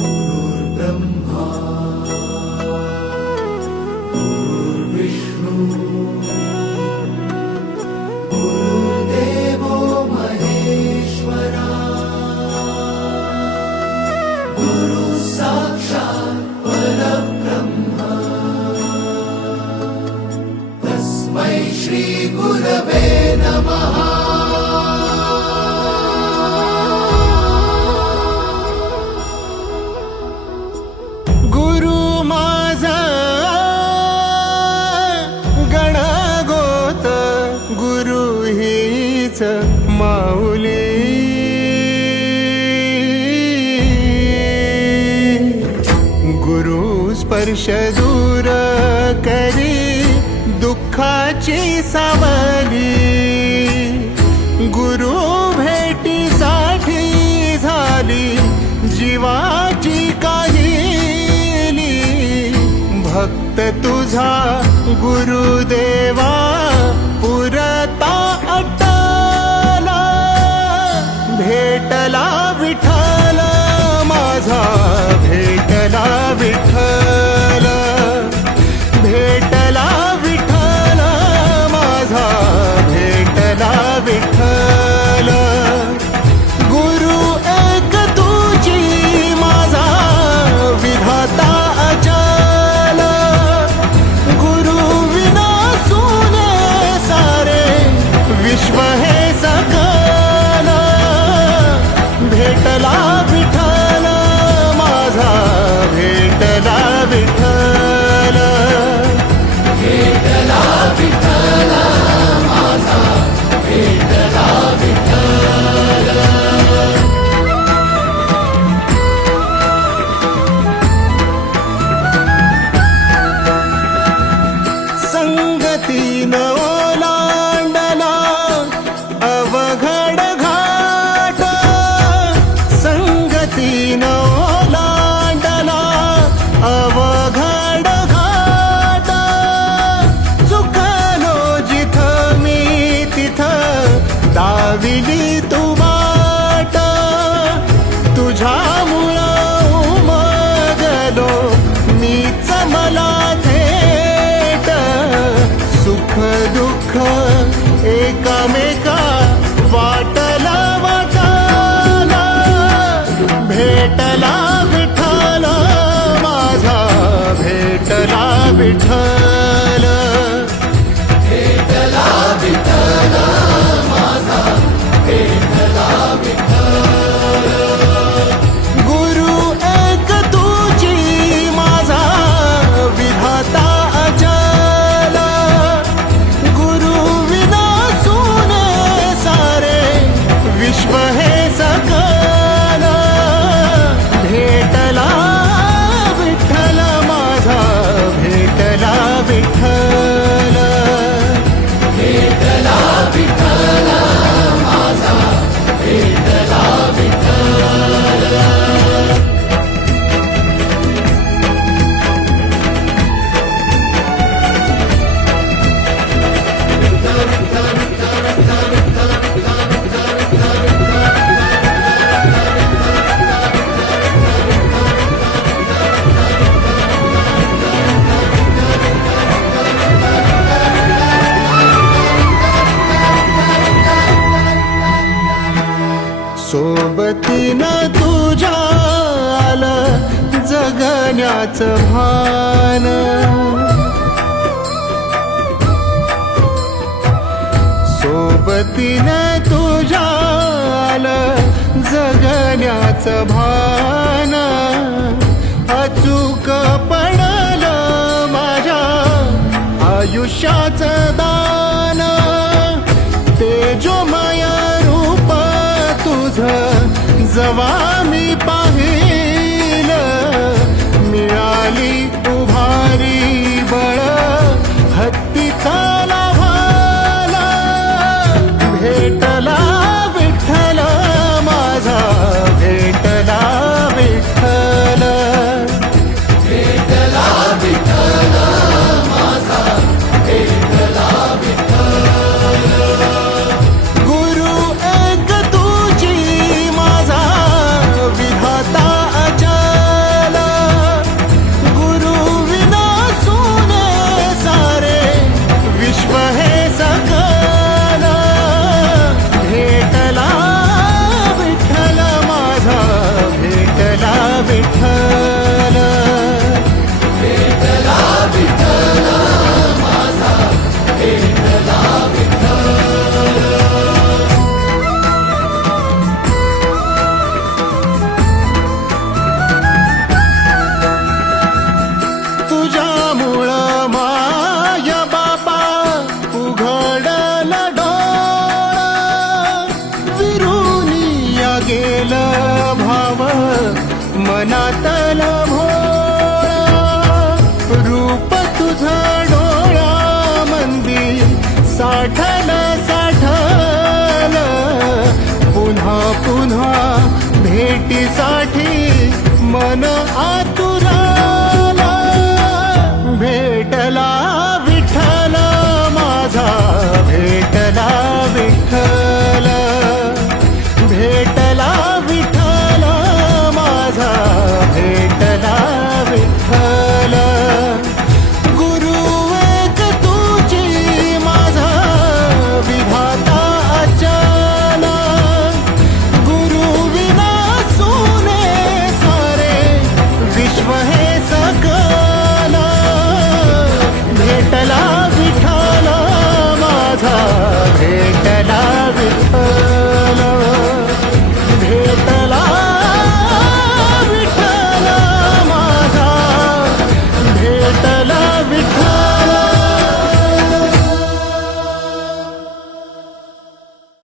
गुरुर्ब्रह्मा गुरुर्विष्णू गुरुर्देवो महेश्वरा गुरु साक्षात् परब्रह्म तस्मै श्री गुरवे नमः। माऊली गुरु स्पर्श दूर करी दुःखाची सावली, गुरु भेटीसाठी झाली जीवाची काहिली। भक्त तुझा गुरुदेवा पुरता भेटला विठ्ठल माझा, भेटला विठ्ठल, भेटला विठ्ठल माझा, भेटला विठ्ठल। गुरु एक तुझी माझा विधाता अचल, गुरु विना सुने सारे विश्व हे सकल। भेटला विठ्ठल माझा, भेटला विठ्ठल, भेटला विठ्ठल माझा, भेटला विठ्ठल। संगतीन ओलांडला अवघड घाट, संगतीन ओलांडला अवघड घाट। चुकलो जिथं मी तिथं दाविली तू वाट, तुझ्यामुळं उमगलो मीच मला थेट। सुख दुःख एकामेका वाटला वाटाला, भेटला विठ्ठल माझा, भेटला विठ्ठल, भेटला विठ्ठल माझा, भेटला विठ्ठल। गुरु एक तुझी माझा विधाता अचल, गुरु विना सुने सारे विश्व हे सकल। भेटला विठ्ठल माझा, भेटला विठ्ठल, भेटला विठ्ठल माझा, भेटला विठ्ठल। सोबतीनं तुझ्या आलं जगण्याचं भान, सोबतीनं तुझ्या आलं जगण्याचं भान। अचूक पडलं माझ्या आयुष्याचं दान, तेजोमय रूप तुझं जवा मी पाहिलं, मिळाली उभारी बळ हत्तीचा लाभाला। भेटला विठ्ठल माझा, भेटला विठ्ठल, भेटला विठ्ठल माझा, भेटला विठ्ठल। गुरु एक तुझी माझा विधाता अचल, मनातला भोळा रूप तुझं डोळ्यामंदी साठलं पुन्हा पुन्हा भेटीसाठी मन आत